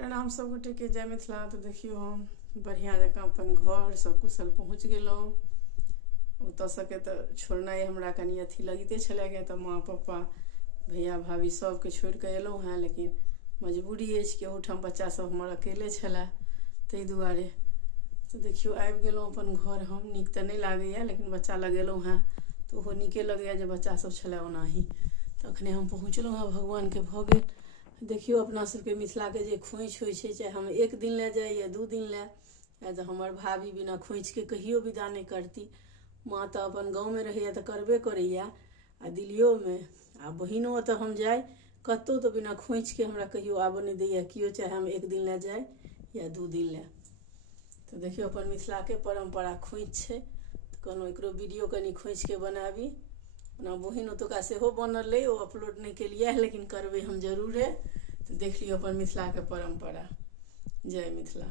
प्रणाम सब गोटे के। जय मिथिला। तो देखियो हम बढ़िया जकाँ अपन घर सब कुशल पहुँच गेलहुँ। ओतऽ सके तो छोड़नाइ हमरा कनि अथी लगिते छलै गए, तो माँ पप्पा भैया भाभी सबके छोड़ के एलहुँ हैं, लेकिन मजबूरी अछि कि ओहिठाम बच्चा सब हमर अकेले छलै, ताहि दुआरे। तो देखियो आबि गेलहुँ अपन घर। हम नीक तऽ नहीं लागैए, लेकिन बच्चा लग एलहुँ हैं तो ओहो नीके लगैए जे बच्चा सब छलै ओनाही। तो अखने हम पहुँचलहुँ हैं, भगवान के भऽ गेल। देखियो अपना सबके मिथिला के जे खोइछ होइ छै, चाहे हम एक दिन ले जाए या 2 दिन ले, या तो हमर भाभी बिना खोइछ के कहियो विदा नहीं करती। माँ तो अपन गाँव में रहैया तो करबे करैया, आ दिल्लियो में, आ बहिनो तो हम जाए कतौ तो बिना खोइछ के हमरा कहियो आबऽ नहीं दैया कियो, चाहे हम एक दिन ले जाए या 2 दिन ले। तो देखियो अपन मिथिला के परम्परा खोइछ छै, तो कहलहुँ एकरो वीडियो कनी खोइछ के बनाबी। अपना बहिन ओतुका सेहो बनल अइ, ओ अपलोड नहीं केलिए, लेकिन करबै हम जरूर है। तो देख लियो अपन मिथिला के परम्परा। जय मिथिला।